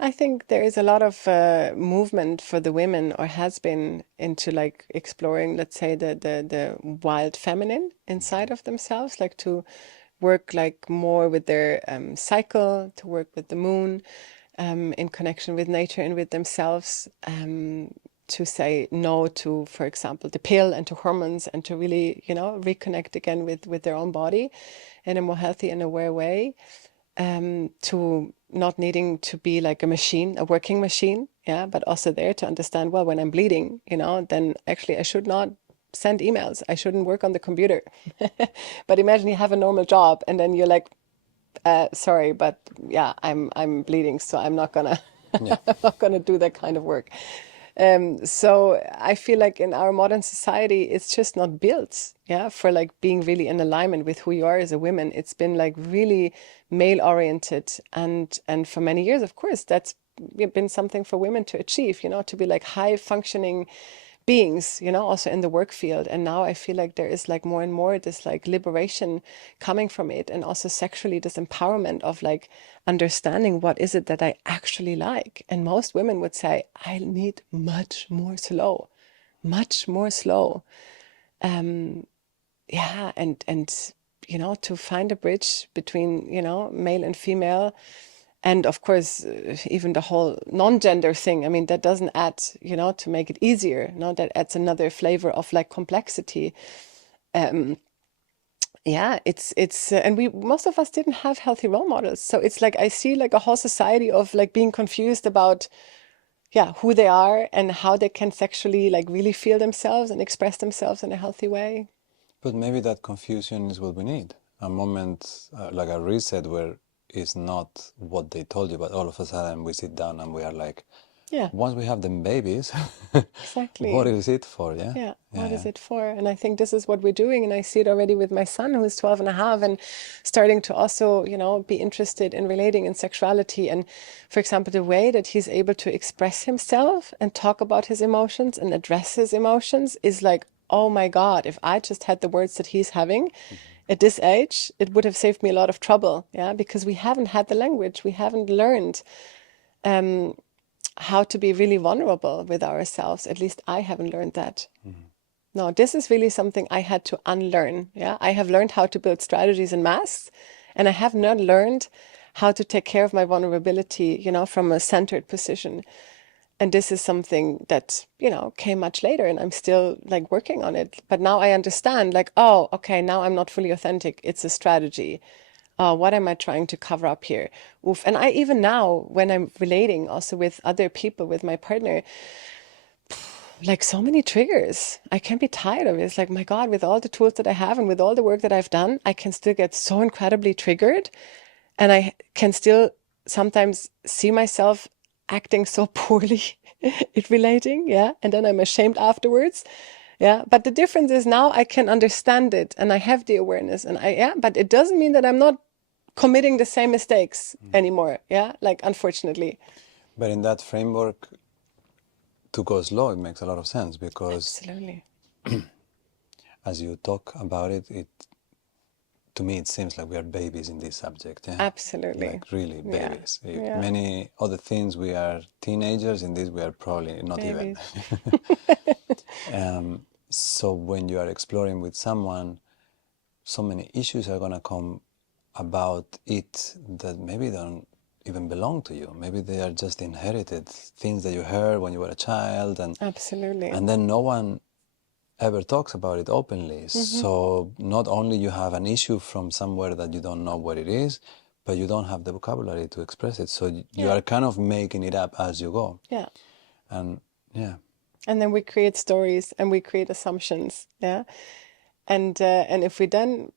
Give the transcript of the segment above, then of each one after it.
I think there is a lot of movement for the women, or has been, into like exploring, let's say, the wild feminine inside of themselves, like to work like more with their cycle, to work with the moon, in connection with nature and with themselves, to say no to, for example, the pill and to hormones, and to really, reconnect again with their own body in a more healthy and aware way, to not needing to be like a machine, a working machine, yeah, but also there to understand, well, when I'm bleeding, then actually I should not send emails. I shouldn't work on the computer. But imagine you have a normal job and then you're like, sorry, but yeah, I'm bleeding, so I'm not gonna Yeah. I'm not gonna do that kind of work. So I feel like in our modern society, it's just not built, yeah, for like being really in alignment with who you are as a woman. It's been like really male oriented, and for many years, of course, that's been something for women to achieve, to be like high functioning beings, also in the work field. And now I feel like there is like more and more this like liberation coming from it, and also sexually this empowerment of like understanding what is it that I actually like. And most women would say, I need much more slow. Yeah, and to find a bridge between, male and female. And of course, even the whole non-gender thing, I mean, that doesn't add, to make it easier. No, that adds another flavor of like complexity. Yeah, and we, most of us didn't have healthy role models. So it's like, I see like a whole society of like being confused about, yeah, who they are and how they can sexually like really feel themselves and express themselves in a healthy way. But maybe that confusion is what we need. A moment, like a reset where it's not what they told you, but all of a sudden we sit down and we are like, Yeah, once we have them babies, what exactly. is it for? Yeah. Yeah, Yeah. what is Yeah. it for? And I think this is what we're doing. And I see it already with my son, who is 12 and a half, and starting to also, be interested in relating in sexuality. And for example, the way that he's able to express himself and talk about his emotions and address his emotions is like, oh my God, if I just had the words that he's having at this age, it would have saved me a lot of trouble. Yeah, because we haven't had the language, we haven't learned how to be really vulnerable with ourselves. At least I haven't learned that. No, this is really something I had to unlearn. Yeah, I have learned how to build strategies and masks, and I have not learned how to take care of my vulnerability, from a centered position. And this is something that, came much later, and I'm still like working on it. But now I understand, like, oh, okay, now I'm not fully authentic. It's a strategy. What am I trying to cover up here? Oof. And I, even now, when I'm relating also with other people, with my partner, like so many triggers. I can't be tired of it. It's like, my God, with all the tools that I have and with all the work that I've done, I can still get so incredibly triggered. And I can still sometimes see myself acting so poorly at relating. Yeah. And then I'm ashamed afterwards. Yeah. But the difference is now I can understand it and I have the awareness, and yeah, but it doesn't mean that I'm not committing the same mistakes anymore. Yeah. Like, unfortunately. But in that framework, to go slow, it makes a lot of sense because Absolutely. as you talk about it, to me it seems like we are babies in this subject. Yeah, Absolutely. like really Yeah. babies. Yeah. Many other things we are teenagers. In this, we are probably not even. Babies. So when you are exploring with someone, so many issues are gonna come about it that maybe don't even belong to you. Maybe they are just inherited things that you heard when you were a child, Absolutely. and then no one ever talks about it openly. So not only you have an issue from somewhere that you don't know what it is, but you don't have the vocabulary to express it. So you Yeah. are kind of making it up as you go. Yeah. And yeah, And then we create stories and we create assumptions. Yeah. And if we then,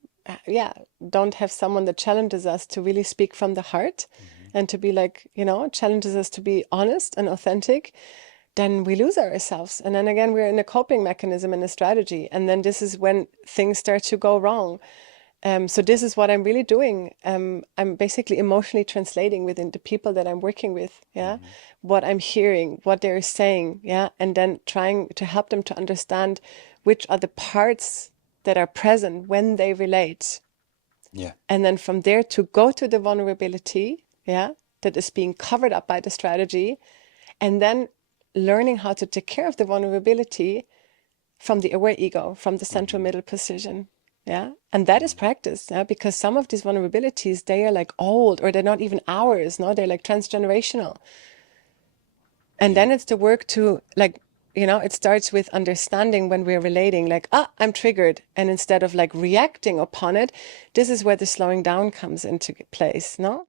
yeah, don't have someone that challenges us to really speak from the heart, and to be like, challenges us to be honest and authentic, then we lose ourselves. And then again, we're in a coping mechanism and a strategy. And then this is when things start to go wrong. So this is what I'm really doing. I'm basically emotionally translating within the people that I'm working with, yeah, what I'm hearing, what they're saying, yeah, and then trying to help them to understand which are the parts that are present when they relate. yeah, And then from there to go to the vulnerability, yeah, that is being covered up by the strategy, and then learning how to take care of the vulnerability from the aware ego, from the central middle position. Yeah. And that is practice. Yeah. Because some of these vulnerabilities, they are like old, or they're not even ours. No, they're like transgenerational. And then it's the work to like, it starts with understanding when we're relating, like, I'm triggered. And instead of like reacting upon it, this is where the slowing down comes into place. No?